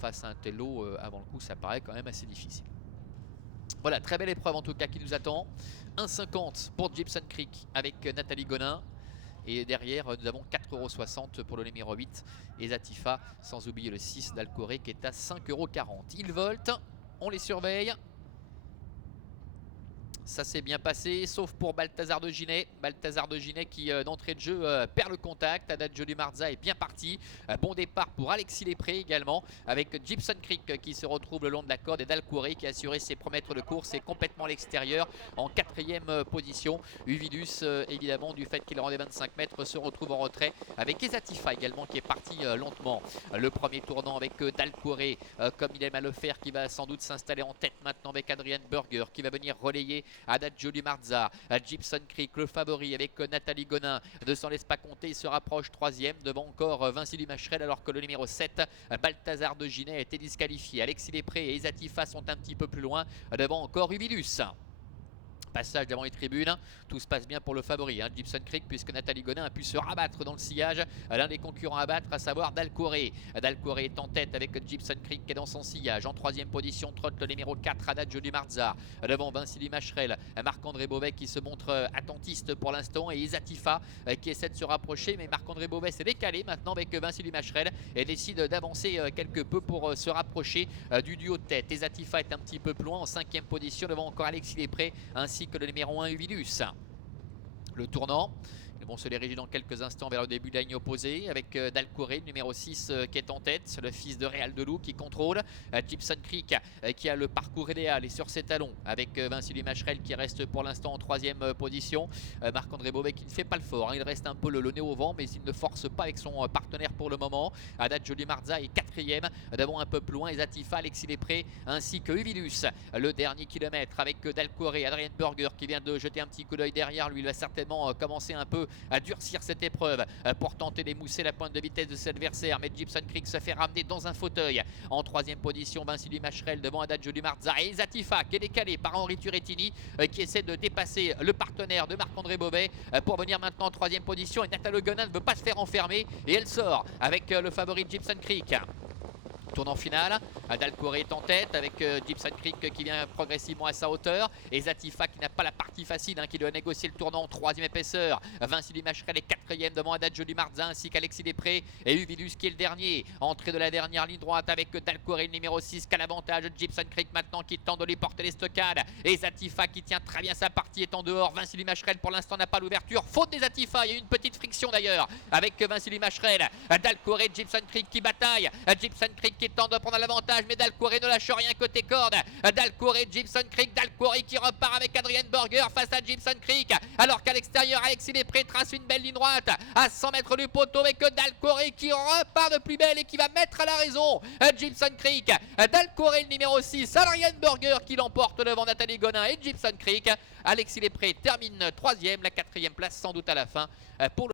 face à un tel lot avant le coup, ça paraît quand même assez difficile. Voilà, très belle épreuve en tout cas qui nous attend. 1,50 pour Gibson Creek avec Nathalie Gonin. Et derrière, nous avons 4,60 € pour le numéro 8 et Zatifa, sans oublier le 6 d'Alcoré qui est à 5,40 €. Ils voltent, on les surveille. Ça s'est bien passé, sauf pour Balthazar de Ginet. Balthazar de Ginet qui, d'entrée de jeu, perd le contact. Adagio du Marza est bien parti. Bon départ pour Alexis Lépré également, avec Gibson Creek qui se retrouve le long de la corde et Dalcouré qui a assuré ses premiers mètres de course et complètement à l'extérieur en 4e position. Uvidus, évidemment, du fait qu'il rendait 25 mètres, se retrouve en retrait avec Ezatifa également qui est parti lentement. Le premier tournant avec Dalcouré, comme il aime à le faire, qui va sans doute s'installer en tête maintenant avec Adrian Burger qui va venir relayer Adagio di Marza, Gibson Creek, le favori avec Nathalie Gonin, ne s'en laisse pas compter, il se rapproche 3e devant encore Vinci Dumacherel alors que le numéro 7, Balthazar de Ginet, a été disqualifié. Alexis Lépré et Ezatifa sont un petit peu plus loin devant encore Uvidus. Passage devant les tribunes, tout se passe bien pour le favori, Gibson Creek, puisque Nathalie Gonin a pu se rabattre dans le sillage. L'un des concurrents à battre, à savoir Dalcouré. Dalcouré est en tête avec Gibson Creek qui est dans son sillage. En 3e position, trotte le numéro 4, Adagio di Marza. Devant Vinci Dumacherel, Marc-André Beauvais qui se montre attentiste pour l'instant et Ezatifa qui essaie de se rapprocher. Mais Marc-André Beauvais s'est décalé maintenant avec Vinci Dumacherel et décide d'avancer quelque peu pour se rapprocher du duo de tête. Ezatifa est un petit peu plus loin en 5e position devant encore Alexis Lépré ainsi que le numéro 1 Uvidus. Le tournant, ils vont se diriger dans quelques instants vers le début de la ligne opposée avec Dalcouré, numéro 6 qui est en tête, le fils de Réal Delou qui contrôle. Gibson Creek qui a le parcours idéal et sur ses talons avec Vinci Dumacherel qui reste pour l'instant en 3e position. Marc-André Beauvais qui ne fait pas le fort, il reste un peu le nez au vent mais il ne force pas avec son partenaire pour le moment. Adagio di Marza est 4e, devant un peu plus loin Ezatifa, Alexis Lépré ainsi que Uvidus. Le dernier kilomètre avec Dalcouré, Adrien Burger qui vient de jeter un petit coup d'œil derrière lui, il va certainement commencer un peu à durcir cette épreuve pour tenter d'émousser la pointe de vitesse de ses adversaires. Mais Gibson Creek se fait ramener dans un fauteuil. En 3e position, Vinci Dumacherel devant Adagio di Marza et Ezatifa qui est décalé par Henri Turettini qui essaie de dépasser le partenaire de Marc-André Beauvais pour venir maintenant en 3e position. Et Nathalie Gonin ne veut pas se faire enfermer et elle sort avec le favori Gibson Creek. Tournant final, Dalcouré est en tête avec Gibson Creek qui vient progressivement à sa hauteur et Ezatifa qui n'a pas la partie facile, qui doit négocier le tournant en 3e épaisseur. Vinci Dumacherel est 4e devant Adagio di Marza ainsi qu'Alexis Lépré et Uvidus qui est le dernier. Entrée de la dernière ligne droite avec Dalcouré le numéro 6 qui a l'avantage. Gibson Creek maintenant qui tente de lui porter les stockades et Ezatifa qui tient très bien sa partie est en dehors. Vinci Dumacherel pour l'instant n'a pas l'ouverture, faute d'Ezatifa, il y a eu une petite friction d'ailleurs avec Vinci Dumacherel. Dalcouré, Gibson Creek qui bataille, Gibson Creek qui tente de prendre l'avantage mais Dalcouré ne lâche rien côté corde. Dalcouré, Gibson Creek, Dalcouré qui repart avec Adrien Burger face à Gibson Creek alors qu'à l'extérieur Alexis Lépré trace une belle ligne droite à 100 mètres du poteau avec Dalcouré qui repart de plus belle et qui va mettre à la raison Gibson Creek. Dalcouré le numéro 6, Adrien Burger qui l'emporte devant Nathalie Gonin et Gibson Creek. Alexis Lépré termine 3e, la 4e place sans doute à la fin pour le